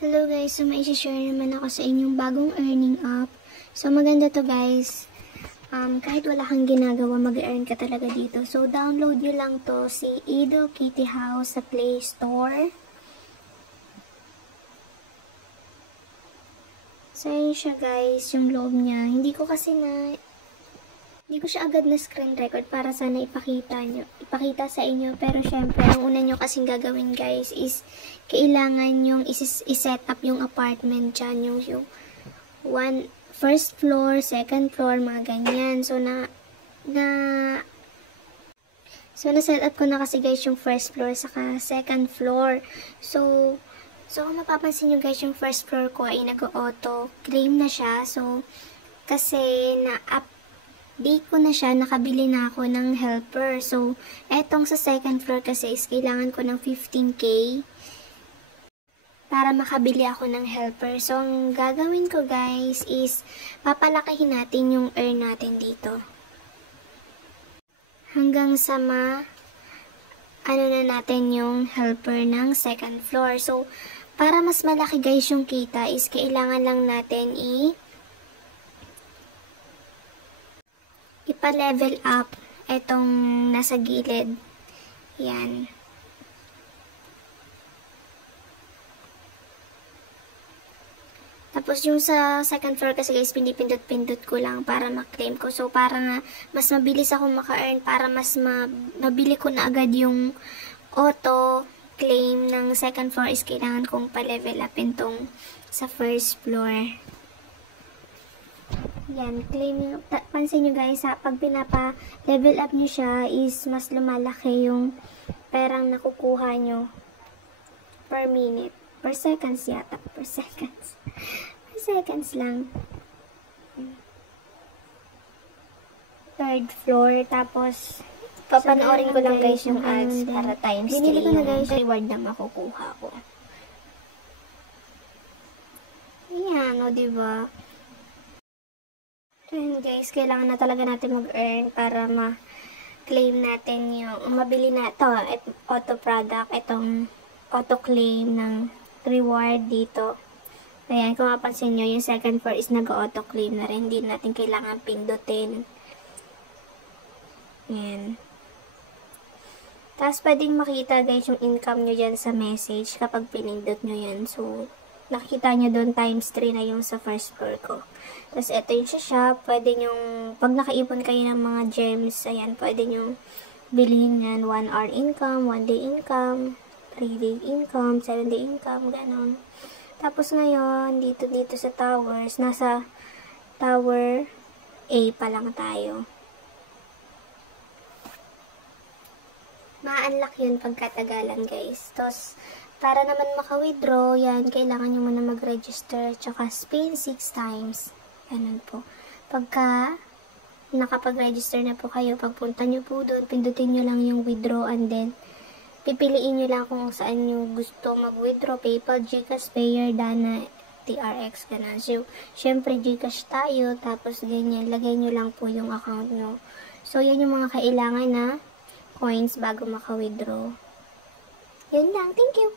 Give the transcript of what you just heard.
Hello guys, so may share naman ako sa inyong bagong earning app. So maganda to guys. Kahit wala kang ginagawa, mag-earn ka talaga dito. So download nyo lang to si Edo Kitty House sa Play Store. So yun siya guys, yung loob niya. Hindi ko siya agad na screen record para sana ipakita sa inyo. Pero syempre, ang una nyo kasing gagawin guys is kailangan yung i-set up yung apartment dyan. Yung first floor, second floor, mga ganyan. So na-set up ko na kasi guys yung first floor saka second floor. So kung mapapansin nyo guys, yung first floor ko ay nag-auto claim na siya. So, kasi na-update ko na siya, nakabili na ako ng helper. So, etong sa second floor kasi is kailangan ko ng 15K para makabili ako ng helper. So, ang gagawin ko guys is papalakihin natin yung earn natin dito. Hanggang sa ano na natin yung helper ng second floor. So, para mas malaki guys yung kita is kailangan lang natin ipa-level up itong nasa gilid. Yan. Tapos yung sa second floor kasi guys, pinipindot-pindot ko lang para ma-claim ko. So, para nga mas mabilis ako maka-earn, para mas mabili ko na agad yung auto claim ng second floor is kailangan kong pa-level upin tong sa first floor. Yan, claim. Pansin nyo guys, pag pinapa-level up nyo siya is mas lumalaki yung perang nakukuha nyo per minute. Per seconds yata. Per seconds. Per seconds lang. Third floor. Tapos, papanoorin ko lang guys yung ads para times 3 binili ko na guys reward na makukuha ko. Ayan, o diba? Ayan guys, kailangan na talaga natin mag-earn para ma-claim natin yung mabili na ito, auto product, itong auto-claim ng reward dito. Ayan, kung mapansin nyo, yung second floor is nag-auto-claim na rin. Hindi natin kailangan pindutin. Ayan. Tapos, pwedeng makita guys yung income nyo dyan sa message kapag pinindot nyo yan. So, nakikita nyo doon times 3 na yung sa first floor ko. Tapos, ito yung sa shop. Pwede nyo, pag nakaipon kayo ng mga gems, ayan, pwede nyo bilhin yan. 1 hour income, 1 day income, 3 day income, 7 day income, ganon. Tapos ngayon, dito sa towers, nasa tower A pa lang tayo. Ma-unlock yun pagkatagalan guys. Tapos, para naman maka-withdraw, yan, kailangan nyo muna mag-register, tsaka spin 6 times. Ganun po. Pagka nakapag-register na po kayo, pagpunta nyo po doon, pindutin nyo lang yung withdraw and then, pipiliin nyo lang kung saan nyo gusto mag-withdraw, PayPal, GCash, Payer, Dana, TRX, ganun. So, syempre, GCash tayo, tapos ganyan, lagay nyo lang po yung account nyo. So, yan yung mga kailangan na coins bago maka-withdraw. Yun lang. Thank you.